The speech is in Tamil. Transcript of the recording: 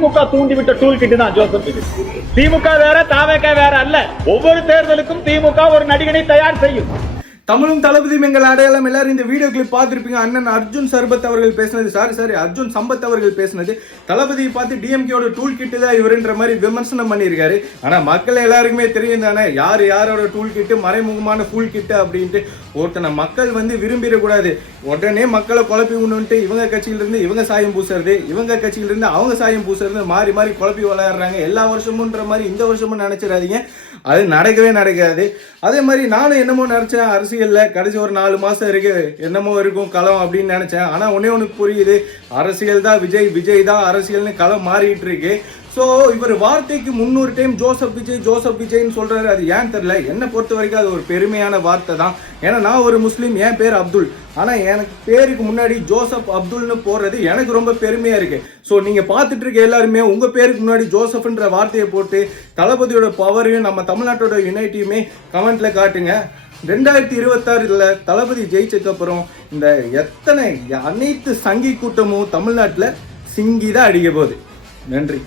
திமுக தூண்டிவிட்ட டூல் கிட்டு தான் ஜோசப் விஜய். திமுக வேற, தாவேக வேற அல்ல. ஒவ்வொரு தேர்தலுக்கும் திமுக ஒரு நடிகனை தயார் செய்யும். தமிழும் தளபதியும் எங்கள் அடையாளம். எல்லாரும் இந்த வீடியோ கிளிப் பார்த்திருப்பீங்க. அண்ணன் அர்ஜுன் சர்பத் அவர்கள் பேசினது, சாரி அர்ஜுன் சம்பத் அவர்கள் பேசினது, தளபதியை பார்த்து டிஎம்கேயோட டூல் கிட்டு தான் இவருன்ற மாதிரி விமர்சனம் பண்ணியிருக்காரு. ஆனா மக்கள் எல்லாருக்குமே தெரியும் தானே யாரோட டூல் கிட்டு, மறைமுகமான டூல் கிட்டு அப்படின்ட்டு. ஒருத்தனை மக்கள் விரும்பிடக்கூடாது. உடனே மக்களை குழப்பி விடணுன்ட்டு இவங்க கட்சியிலிருந்து இவங்க சாயம் பூசுறது, இவங்க கட்சியிலிருந்து அவங்க சாயம் பூசுறது, மாறி மாறி குழப்பி விளையாடுறாங்க. எல்லா வருஷமுன்ற மாதிரி இந்த வருஷமும் நினைச்சிடாதீங்க. அது நடக்கவே நடக்காது. அதே மாதிரி நானும் என்னமோ நினைச்சேன், அரசியல்ல கடைசி ஒரு 4 மாசம் இருக்கு, என்னமோ இருக்கும் களம் அப்படின்னு நினைச்சேன். ஆனா ஒண்ணு புரியுது, அரசியல் தான் விஜய் தான் அரசியல்னு களம் மாறிட்டு இருக்கு. ஸோ இவர் வார்த்தைக்கு 300 டைம் ஜோசப் விஜய்ன்னு சொல்றாரு. அது ஏன் தெரியல. என்னை பொறுத்த வரைக்கும் அது ஒரு பெருமையான வார்த்தை தான். ஏன்னா நான் ஒரு முஸ்லீம், என் பேர் அப்துல். ஆனா எனக்கு பேருக்கு முன்னாடி ஜோசப் அப்துல்னு போடுறது எனக்கு ரொம்ப பெருமையா இருக்கு. ஸோ நீங்க பார்த்துட்டு இருக்க எல்லாருமே உங்க பேருக்கு முன்னாடி ஜோசப்ன்ற வார்த்தையை போட்டு தளபதியோட பவரையும் நம்ம தமிழ்நாட்டோட யுனைட்டியுமே கமெண்ட்ல காட்டுங்க. 2026 தளபதி ஜெயிச்சதுக்கு அப்புறம் இந்த அனைத்து சங்கி கூட்டமும் தமிழ்நாட்டில் சிங்கி தான் அடிக்க போகுது. நன்றி.